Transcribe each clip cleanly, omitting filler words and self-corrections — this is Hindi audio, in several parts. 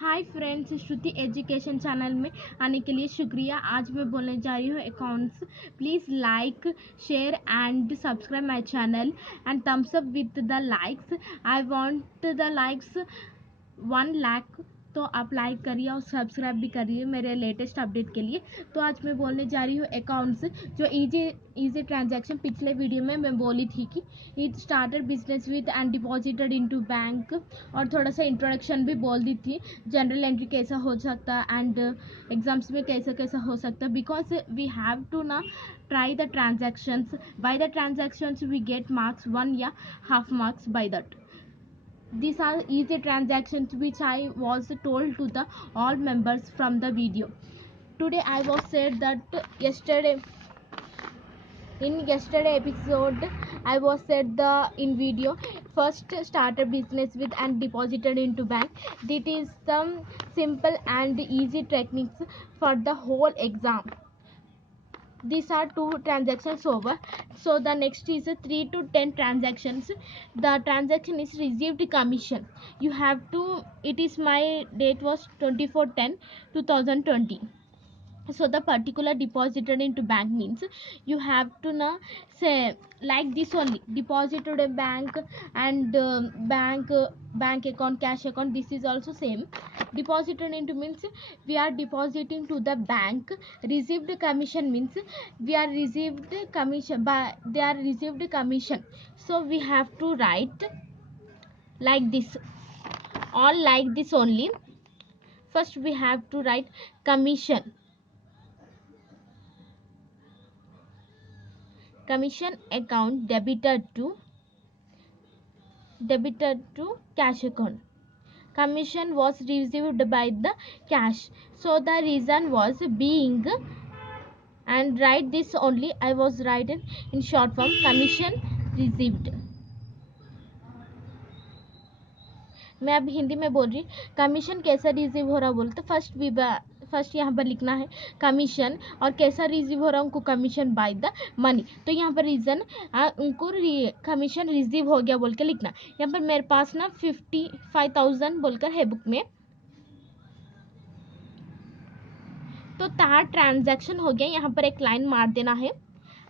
हाय फ्रेंड्स, श्रुति एजुकेशन चैनल में आने के लिए शुक्रिया। आज मैं बोलने जा रही हूँ accounts. Please like, share and subscribe my channel and thumbs up with the likes. I want the likes 1 lakh, तो आप लाइक करिए और सब्सक्राइब भी करिए मेरे लेटेस्ट अपडेट के लिए। तो आज मैं बोलने जा रही हूँ अकाउंट्स, जो इजी ट्रांजैक्शन पिछले वीडियो में मैं बोली थी कि it started business with and deposited into bank, और थोड़ा सा इंट्रोडक्शन भी बोल दी थी, जनरल एंट्री कैसा हो सकता एंड एग्जाम्स में कैसा कैसा हो सकता, बिकॉज वी हैव टू ना try the transactions. By the transactions we get marks 1 या half marks by that. These are easy transactions which I was told to the all members from the video. Today I was said that yesterday episode I was said the in video first started business with and deposited into bank. That is some simple and easy techniques for the whole exam. These are 2 transactions over, so the next is 3 to 10 transactions. The transaction is received commission. You have to, it is my date was 24/10/2020. So the particular deposited into bank means you have to now say like this only, deposited a bank and bank account, cash account, this is also same. Deposited into means we are depositing to the bank. Received commission means we are received commission, by they are received commission. So we have to write like this, all like this only. First we have to write commission account debited to cash account. Commission was received by the cash, so the reason was being, and write this only, I was writing in short form, commission received. मैं अब हिंदी में बोल रही, कमीशन कैसा रिसीव हो रहा बोल तो फर्स्ट यहाँ पर लिखना है कमीशन, और कैसा रिसीव हो रहा उनको कमीशन बाय द मनी। तो यहाँ पर रीज़न उनको कमीशन रिसीव हो गया बोल के लिखना। यहाँ पर मेरे पास ना 55,000 बोलकर है बुक में, तो 3 ट्रांजैक्शन हो गया, यहाँ पर एक लाइन मार देना है।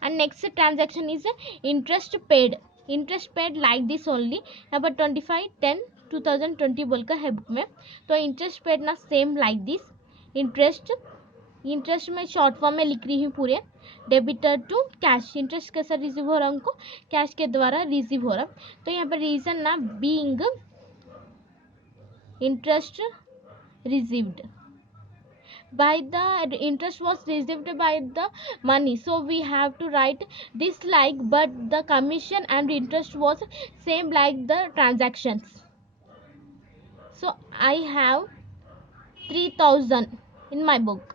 And next transaction is interest paid like this only. यहाँ पर 25/10/2020 बोलकर है बुक में, तो इंटरेस्ट पेड ना सेम लाइक दिस। इंटरेस्ट में शॉर्ट फॉर्म में लिख रही हूँ पूरे। डेबिटेड टू कैश, इंटरेस्ट कैसा रिसीव हो रहा है उनको, कैश के द्वारा रिसीव हो रहा। तो यहाँ पर रीजन ना being interest received by the interest was received by the money, so we have to write this like, but the commission and interest was same like the transactions. So I have 3,000 in my book.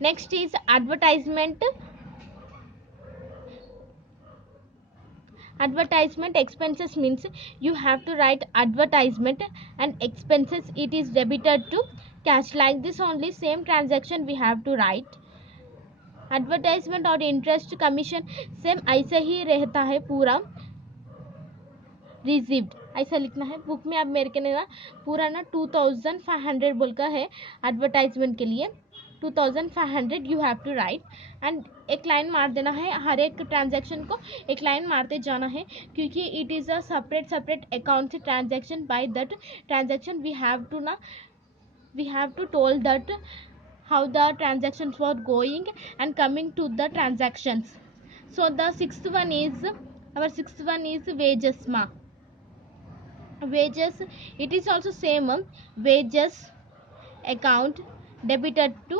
Next is advertisement expenses means you have to write advertisement and expenses, it is debited to cash like this only, same transaction we have to write। Advertisement और इंटरेस्ट कमीशन सेम ऐसे ही रहता है पूरा। रिसीव्ड ऐसा लिखना है बुक में। अब मेरे के ना पूरा ना 2,500 बोलकर है एडवर्टाइजमेंट के लिए, 2,500 you have to write. And एक लाइन मार देना है, हर एक ट्रांजैक्शन को एक लाइन मारते जाना है, क्योंकि it is a separate account से transaction. By that transaction we have to tell that how the transactions were going and coming to the transactions. So the sixth one is wages wages, it is also same, wages account debited to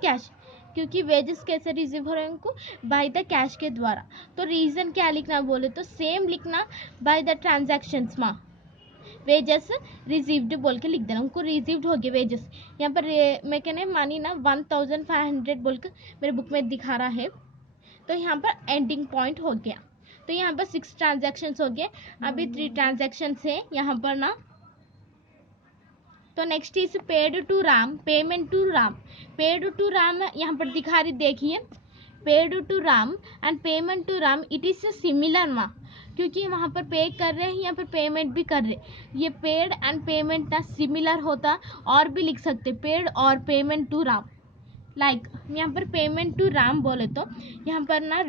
cash, क्योंकि वेजेस कैसे रिसीव हो रहे हैं उनको बाय द कैश के द्वारा। तो रीजन क्या लिखना बोले तो सेम लिखना, बाय द ट्रांजैक्शंस मा वेजेस रिसीव्ड बोल के लिख देना, उनको रिसीव्ड हो गया वेजेस। यहाँ पर मैं कहने मानी ना 1,500 बोल कर मेरे बुक में दिखा रहा है, तो यहाँ पर एंडिंग पॉइंट हो गया। तो यहाँ पर 6 ट्रांजैक्शंस हो गए, अभी 3 ट्रांजैक्शंस है यहाँ पर ना। तो next is paid to Ram, payment to Ram. Paid to Ram यहाँ पर दिखा रही, देखिए paid to Ram and payment to Ram, it is similar मा। क्योंकि वहाँ पर पे कर रहे हैं, यहाँ पर पेमेंट भी कर रहे हैं। ये पेड एंड पेमेंट ना सिमिलर होता, और भी लिख सकते पेड और पेमेंट टू राम। लाइक यहाँ पर पेमेंट टू राम बोले तो यहाँ पर ना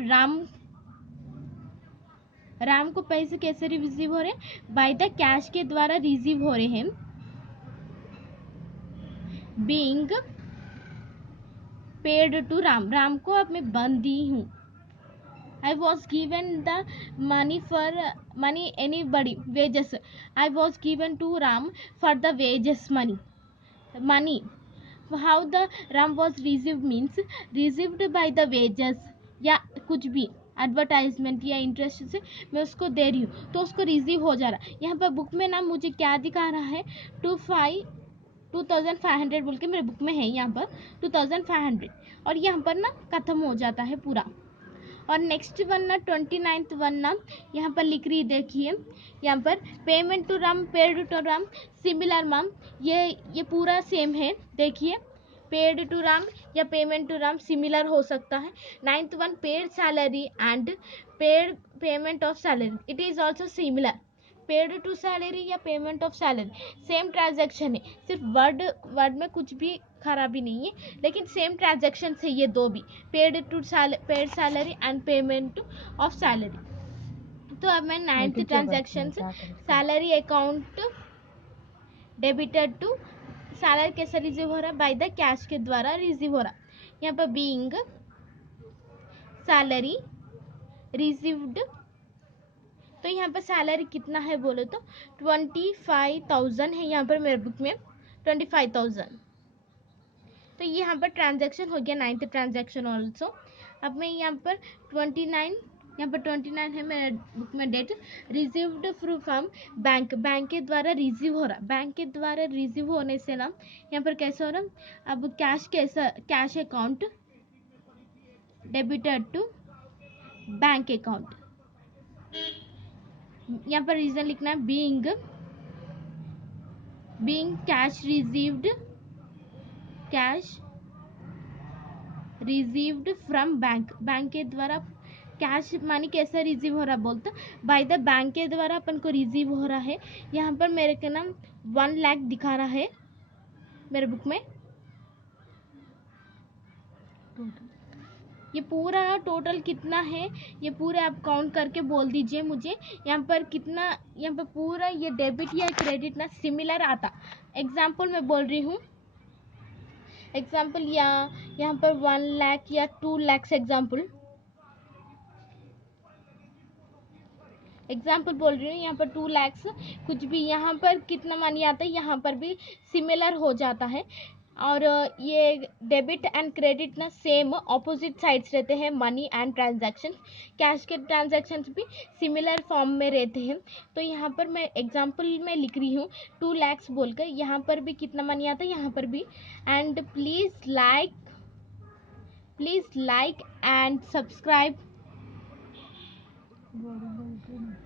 राम को पैसे कैसे रिसीव हो रहे हैं, बाय द कैश के द्वारा रिसीव हो रहे हैं, being paid to Ram. Ram को अब मैं बंदी हूँ। I was given the money anybody wages. I was given to Ram for the wages money. How the Ram was received means received by the wages या कुछ भी एडवर्टाइजमेंट या इंटरेस्ट से मैं उसको दे रही हूँ तो उसको रिसीव हो जा रहा है। यहाँ पर बुक में ना मुझे क्या दिखा रहा है 2500 बोल के मेरे बुक में है यहाँ पर 2500 और यहाँ पर ना खत्म हो जाता है पूरा। और नेक्स्ट वन ना 29th वन ना यहाँ पर लिख रही देखिए, यहाँ पर payment to Ram paid to Ram similar ma'am, ये पूरा सेम है। देखिए पेड टू राम या पेमेंट टू राम सिमिलर हो सकता है। 9th one paid salary and paid payment of salary, it is also similar. Paid to salary या payment of salary same transaction है, सिर्फ वर्ड में कुछ भी खराबी नहीं है, लेकिन सेम ट्रांजैक्शन है ये दो भी, paid salary and payment of salary. तो अब मैं 9th transaction salary account debited to salary कैसे रिसीव हो रहा है, बाय द कैश के द्वारा रिसीव हो रहा। यहाँ पर बीइंग सैलरी रिसीव्ड, तो यहाँ पर सैलरी कितना है बोले तो 25,000 है यहाँ पर मेरे बुक में 25,000। तो ये यहाँ पर ट्रांजैक्शन हो गया 9th ट्रांजैक्शन ऑल्सो। अब मैं यहाँ पर 29 यहाँ पर 29 है मेरे बुक में date, received from bank, bank के द्वारा रिसीव हो रहा। बैंक के द्वारा रिसीव होने से ना यहाँ पर कैसे हो रहा, अब cash account debited to bank account. यहाँ पर रीजन लिखना है being cash received from bank, bank के द्वारा कैश मनी कैसे रिसीव हो रहा बोलते बाय द बैंक के द्वारा अपन को रिसीव हो रहा है। यहाँ पर मेरे के नाम 1 लाख दिखा रहा है मेरे बुक में। ये पूरा टोटल कितना है ये पूरे आप काउंट करके बोल दीजिए मुझे, यहाँ पर कितना, यहाँ पर पूरा ये डेबिट या क्रेडिट ना सिमिलर आता। एग्जाम्पल मैं बोल रही हूँ, एग्जाम्पल यहाँ पर 1 लाख या 2 लाख एग्जाम्पल बोल रही हूँ, यहाँ पर 2 लाख कुछ भी, यहाँ पर कितना मनी आता है यहाँ पर भी सिमिलर हो जाता है। और ये डेबिट एंड क्रेडिट ना सेम ऑपोजिट साइड्स रहते हैं, मनी एंड ट्रांजैक्शन। कैश के ट्रांजैक्शन भी सिमिलर फॉर्म में रहते हैं। तो यहाँ पर मैं एग्जांपल में लिख रही हूँ 2 लाख बोलकर, यहाँ पर भी कितना मनी आता है यहाँ पर भी। And please like and subscribe,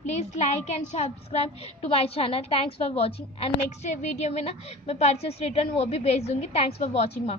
please like and subscribe to my channel. Thanks for watching. And next video में ना मैं परचेस रिटर्न वो भी भेज दूँगी। थैंक्स फॉर वॉचिंग माँ।